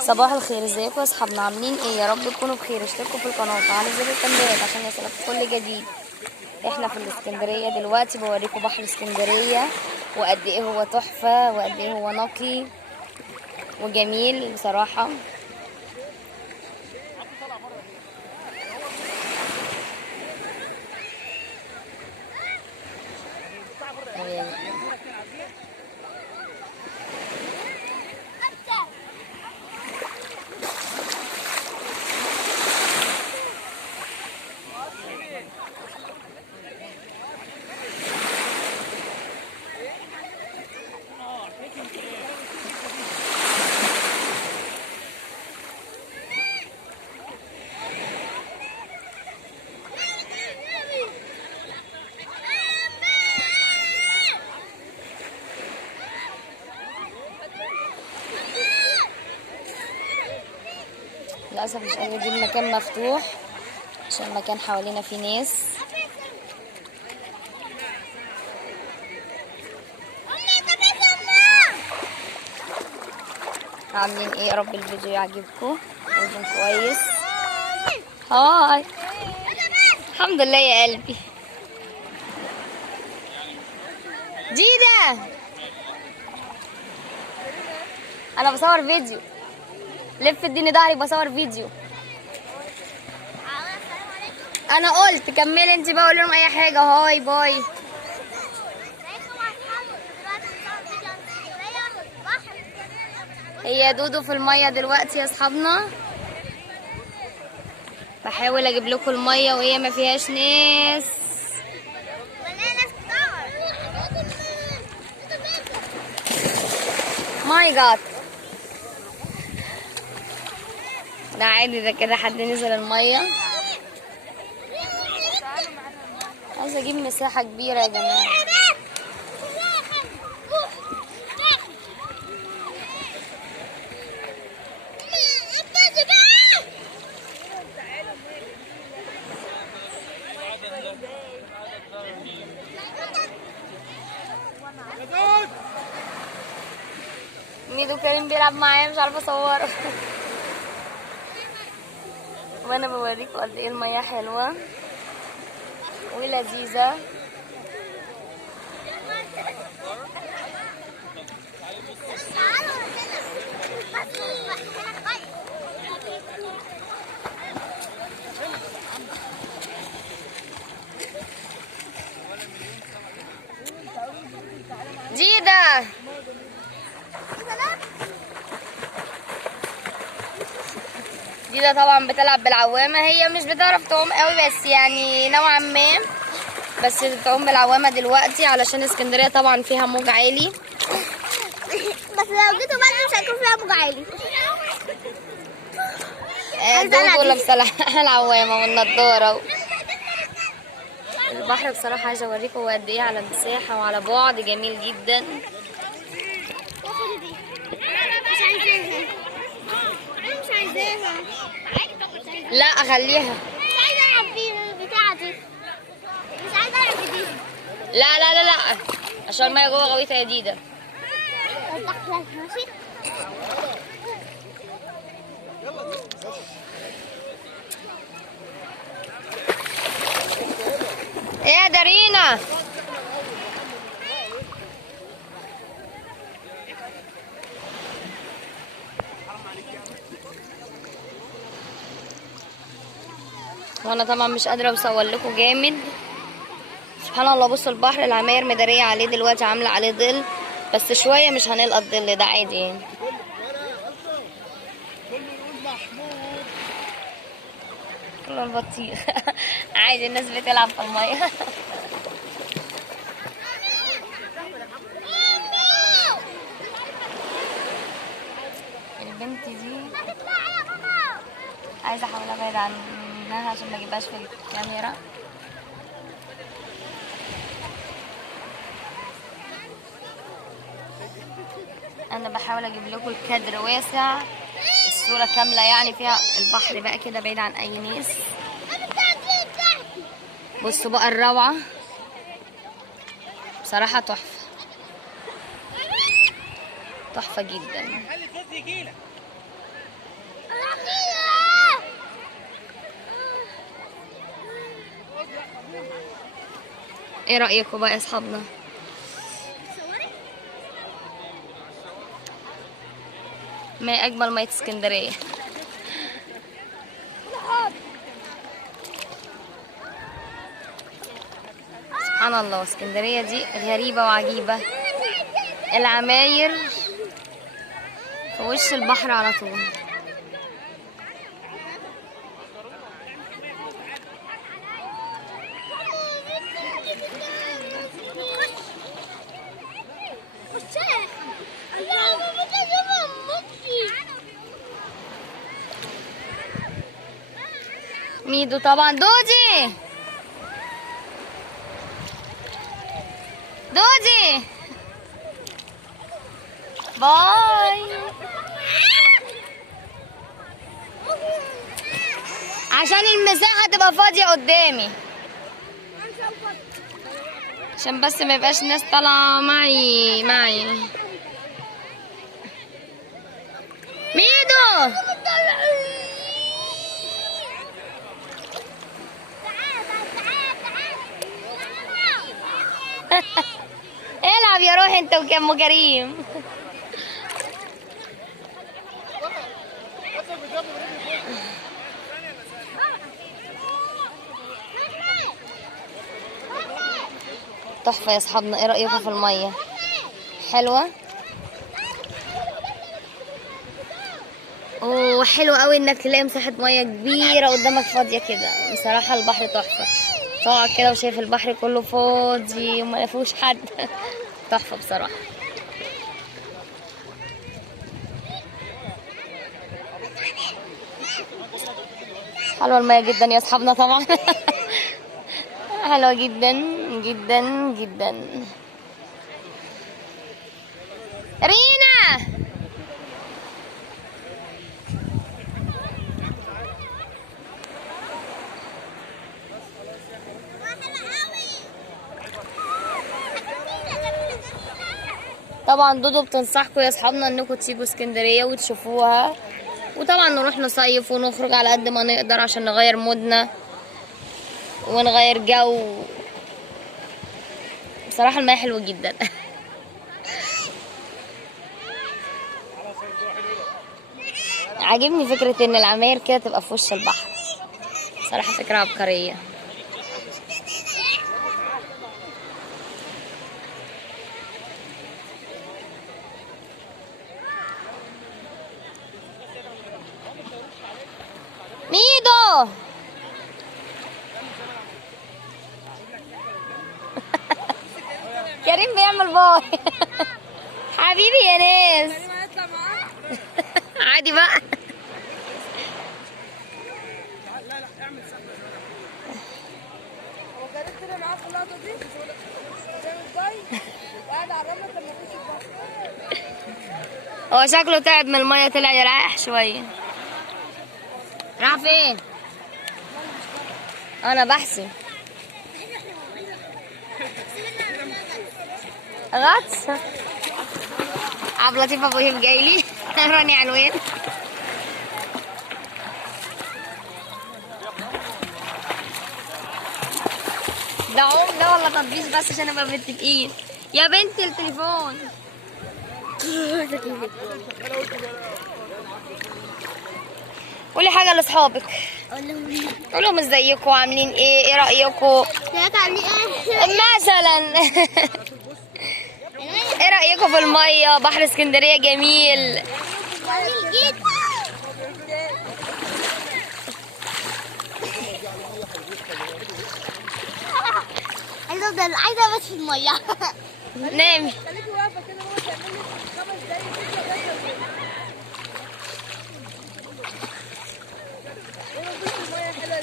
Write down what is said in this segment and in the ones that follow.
صباح الخير، ازيكم يا اصحابنا؟ عاملين ايه؟ يا رب تكونوا بخير. اشتركوا في القناه وفعلوا زر التنبيهات عشان يصلكوا كل جديد. احنا في الاسكندريه دلوقتي، بوريكم بحر اسكندريه وقد ايه هو تحفه وقد ايه هو نقي وجميل بصراحه. للاسف مش قادره اجيب مكان مفتوح عشان المكان حوالينا فيه ناس. عاملين ايه؟ يا رب الفيديو يعجبكم ويكون كويس. هاي، الحمد لله يا قلبي. جيدة، انا بصور فيديو. لف اديني ظهري بصور فيديو. انا قلت كملي انت بقى، قولي لهم اي حاجه. هاي باي. هي دودو في الميه دلوقتي يا اصحابنا، بحاول اجيب لكم الميه وهي ما فيهاش ناس. ماي جاد، ده عادي، ده كده حد نزل الميه. عايزه اجيب مساحه كبيره يا جماعه. ميدو كريم بيلعب معايا، مش عارفه اصوره. وانا بوريكم قد ايه الميه حلوه ولذيذه. جيدة، جيدة طبعا بتلعب بالعوامة. هي مش بتعرف تعوم قوي بس يعني نوعا ما، بس بتعوم بالعوامة دلوقتي علشان اسكندرية طبعا فيها موج عالي. بس لو جيتوا بدري مش هيكون فيها موج عالي. دودو لابسة العوامة والنضارة. البحر بصراحة عايزة اوريكم هو قد ايه على مساحة وعلى بعد، جميل جدا. مش عايزاها، مش عايزاها. لا اخليها. مش عايزة العب بالبتاعة دي، مش عايزة العب بدي. لا لا لا لا، عشان المية جوه غويطة يا ديدة. ماشي. ايه يا دارينا؟ وانا طبعا مش قادره اوصل لكم جامد. سبحان الله، بصوا البحر العماير مداريه عليه دلوقتي، عامله عليه ظل، بس شويه مش هنلقى الظل ده، عادي يعني. كله البطيخ. عادي، الناس بتلعب في الميه. البنت دي عايزه احاول ابعد عنها عشان ما اجيبهاش في الكاميرا. انا بحاول اجيب لكم الكادر واسع، الصوره كامله يعني، فيها البحر بقى كده بعيد عن اي ناس. بصوا بقى الروعه بصراحه، تحفه تحفه جدا. ايه رأيكم بقى يا اصحابنا؟ ما اجمل مية اسكندرية. سبحان الله، اسكندرية دي غريبة وعجيبة. العماير في وش البحر على طول. ميدو طبعا. دودي دودي باي. عشان المساحة تبقى فاضية قدامي، عشان بس ما يبقاش ناس طالعة معي. ميدو العب يا روحي انت وكم كريم. تحفة يا اصحابنا. ايه رأيكم في المية؟ حلوة. اوه حلو قوي انك تلاقي مساحة مية كبيرة قدامك فاضية كده. بصراحة البحر تحفة، تقعد كده وشايف البحر كله فاضي وما فيهوش حد. تحفة بصراحة. حلوة المية جدا يا اصحابنا طبعا. حلوة جدا جدا جدا. رينا طبعا دودو بتنصحكم يا اصحابنا انكم تيجوا اسكندريه وتشوفوها، وطبعا نروح نصيف ونخرج على قد ما نقدر عشان نغير مودنا ونغير جو. بصراحه المياه حلوه جدا. عاجبني فكره ان العماير كده تبقى في وش البحر. صراحه فكره عبقريه. ميدو كريم بيعمل باي. حبيبي يا ناس. عادي بقى. هو كريم طلع معاه في اللقطه دي بيعمل باي وقاعد على الرمله لما يخش البحر. هو شكله تعب من المية، طلع يريح شوية. راح فين؟ انا بحسب غطس. عبد اللطيف ابو هيب جايلي. راني عنوان. ده عوم ده ولا تطبيش بس عشان نبقى متفقين. يا بنتي التليفون. قولي حاجة لاصحابك. قول لهم ازيكم عاملين ايه رايكم مثلا. ايه رايكم في الميه؟ بحر اسكندريه جميل. عايزه بس في الميه. نامي. خليكي واقفه كده هو تعمل لك 5 دقايق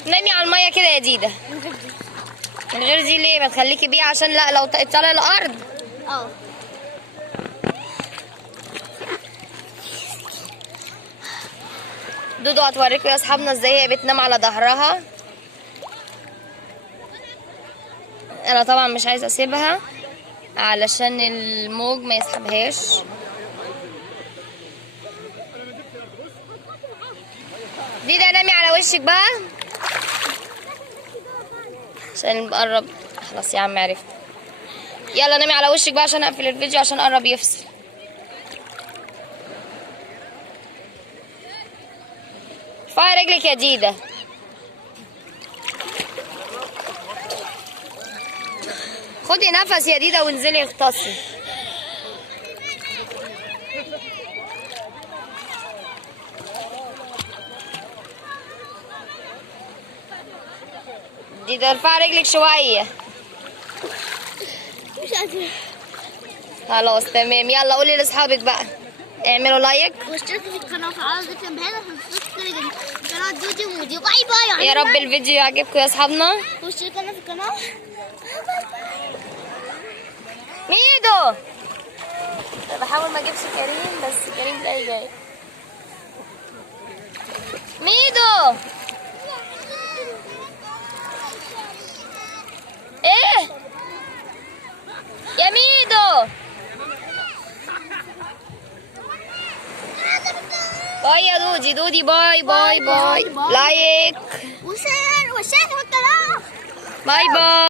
نامي على الميه كده يا ديده. من غير دي ليه؟ ما تخليكي بيه عشان لا لو تطلعي الارض. اه دودو هتوريكم يا اصحابنا ازاي هي بتنام على ظهرها. انا طبعا مش عايزه اسيبها علشان الموج ما يسحبهاش. ديدا نامي على وشك بقى عشان نقرب. خلاص يا عم عرفت. يلا نامي على وشك بقى عشان اقفل الفيديو عشان قرب يفصل. ارفعي رجلك يا ديدا. خدي نفس يا ديدا وانزلي اغطسي. ديدا ارفعي رجلك شوية. مش قادرة. خلاص تمام، يلا قولي لاصحابك بقى اعملوا لايك واشتركوا في القناة وفعلوا زر التنبيهات عشان تشتركوا في قناة دودي ومودي. باي باي يا رب الفيديو يعجبكم يا اصحابنا. واشتركوا في القناة. ميدو انا بحاول ما اجيبش كريم بس كريم جاي. ميدو ايه يا ميدو. باي يا دودي. دودي باي باي باي. لايك وشير في القناة. باي باي.